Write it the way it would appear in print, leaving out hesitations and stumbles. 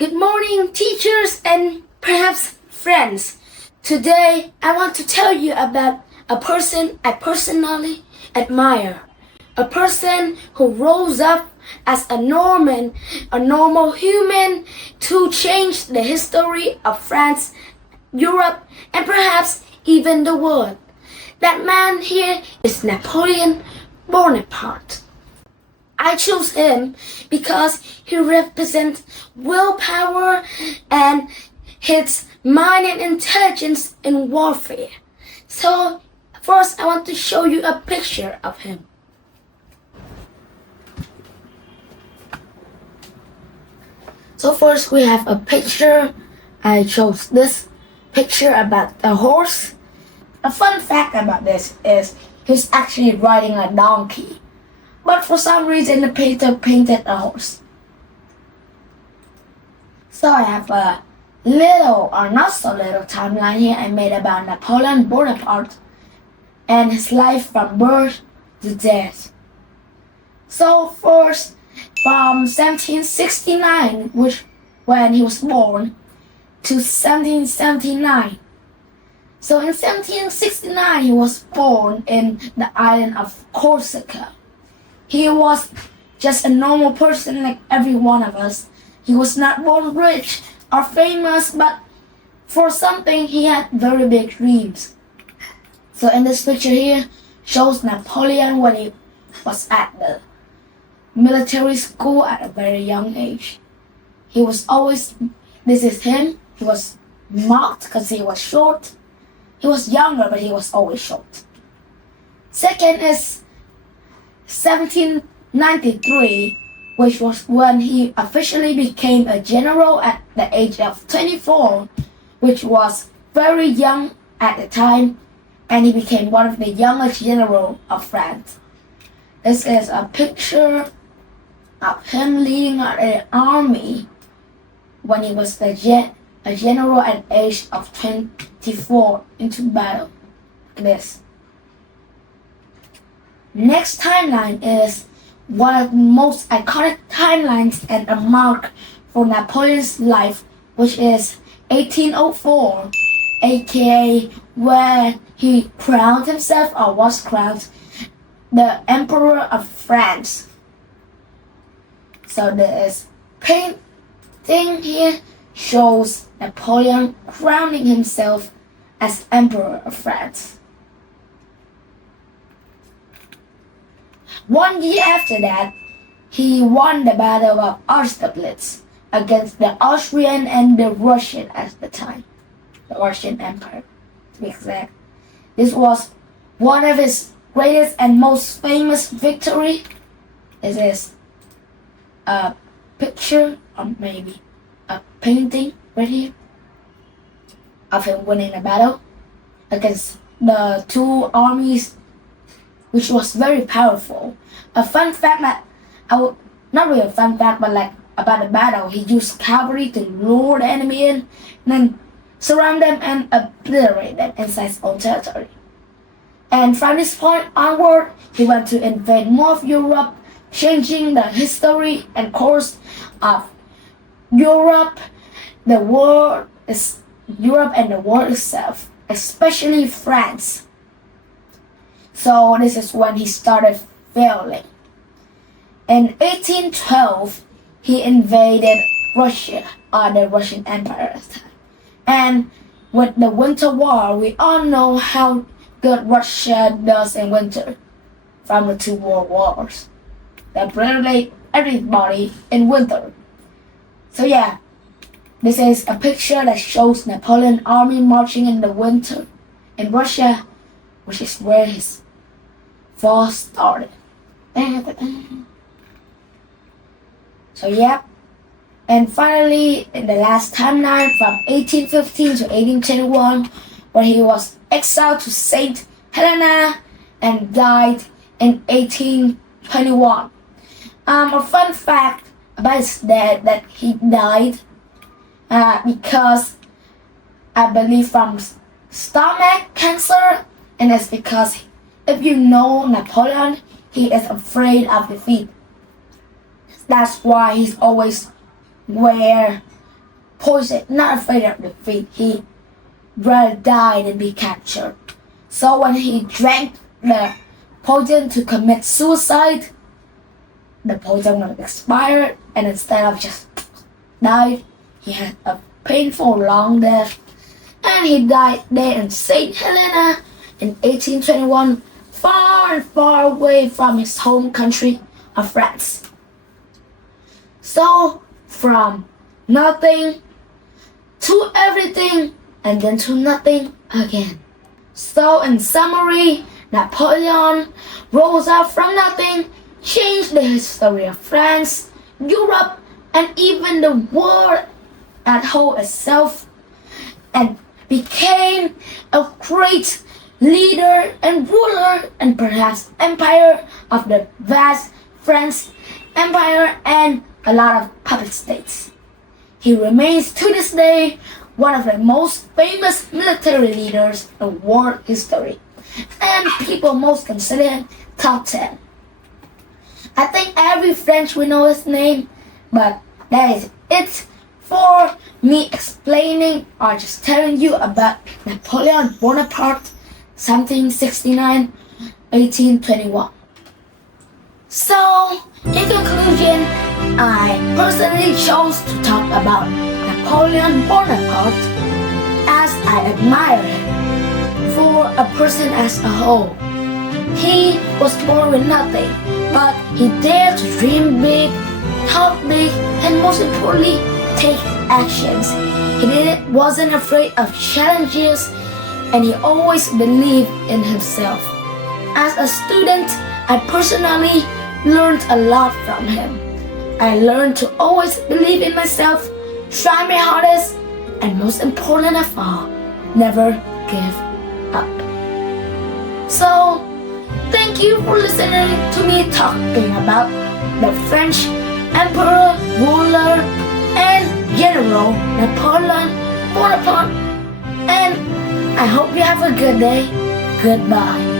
Good morning, teachers and perhaps friends. Today, I want to tell you about a person I personally admire. A person who rose up as a normal human to change the history of France, Europe, and perhaps even the world. That man here is Napoleon Bonaparte. I chose him because he represents willpower and his mind and intelligence in warfare. So first I want to show you a picture of him. So first we have a picture. I chose this picture about a horse. A fun fact about this is he's actually riding a donkey. But for some reason the painter painted a horse. So I have a little or not so little timeline here I made about Napoleon Bonaparte and his life from birth to death. So first from 1769, which when he was born, to 1779. So in 1769 he was born in the island of Corsica. He was just a normal person like every one of us. He was not born rich or famous, but for something he had very big dreams. So in this picture here shows Napoleon when he was at the military school at a very young age. He was always, this is him, he was mocked because he was short. He was younger, but he was always short. Second is 1793, which was when he officially became a general at the age of 24, which was very young at the time, and he became one of the youngest generals of France. This is a picture of him leading an army when he was a general at the age of 24 into battle. This. Next timeline is one of the most iconic timelines and a mark for Napoleon's life, which is 1804, aka where he crowned himself or was crowned the Emperor of France. So this painting here shows Napoleon crowning himself as Emperor of France. 1 year after that, he won the Battle of Austerlitz against the Austrian and the Russian at the time, the Russian Empire to be exact. This was one of his greatest and most famous victory. This is a picture or maybe a painting right here of him winning a battle against the two armies, which was very powerful. A fun fact that not really a fun fact, but like about the battle, he used cavalry to lure the enemy in, and then surround them and obliterate them inside his own territory. And from this point onward, he went to invade more of Europe, changing the history and course of Europe, the world is Europe and the world itself, especially France. So this is when he started failing. In 1812, he invaded Russia, or the Russian Empire at the time. And with the Winter War, we all know how good Russia does in winter from the two world wars. They obliterate everybody in winter. So yeah, this is a picture that shows Napoleon army marching in the winter in Russia, which is where his fall started. So yeah, and finally in the last timeline from 1815 to 1821, where he was exiled to Saint Helena and died in 1821. A fun fact about his death that he died because I believe from stomach cancer, and it's because if you know Napoleon, he is afraid of defeat. That's why he's always wear poison, not afraid of defeat. He rather die than be captured. So when he drank the poison to commit suicide, the poison was expired, and instead of just died, he had a painful long death, and he died there in St. Helena in 1821, far and far away from his home country of France. So from nothing to everything, and then to nothing again. So in summary, Napoleon rose up from nothing, changed the history of France, Europe, and even the world at whole itself, and became a great leader and ruler and perhaps empire of the vast French Empire and a lot of puppet states. He remains to this day one of the most famous military leaders in world history, and people most consider him top 10. I think every French will know his name, but that is it for me explaining or just telling you about Napoleon Bonaparte, 1769-1821. So, in conclusion, I personally chose to talk about Napoleon Bonaparte as I admire him for a person as a whole. He was born with nothing, but he dared to dream big, talk big, and most importantly, take actions. He wasn't afraid of challenges, and he always believed in himself. As a student, I personally learned a lot from him. I learned to always believe in myself, try my hardest, and most important of all, never give up. So, thank you for listening to me talking about the French Emperor, ruler, and General Napoleon Bonaparte. And I hope you have a good day. Goodbye.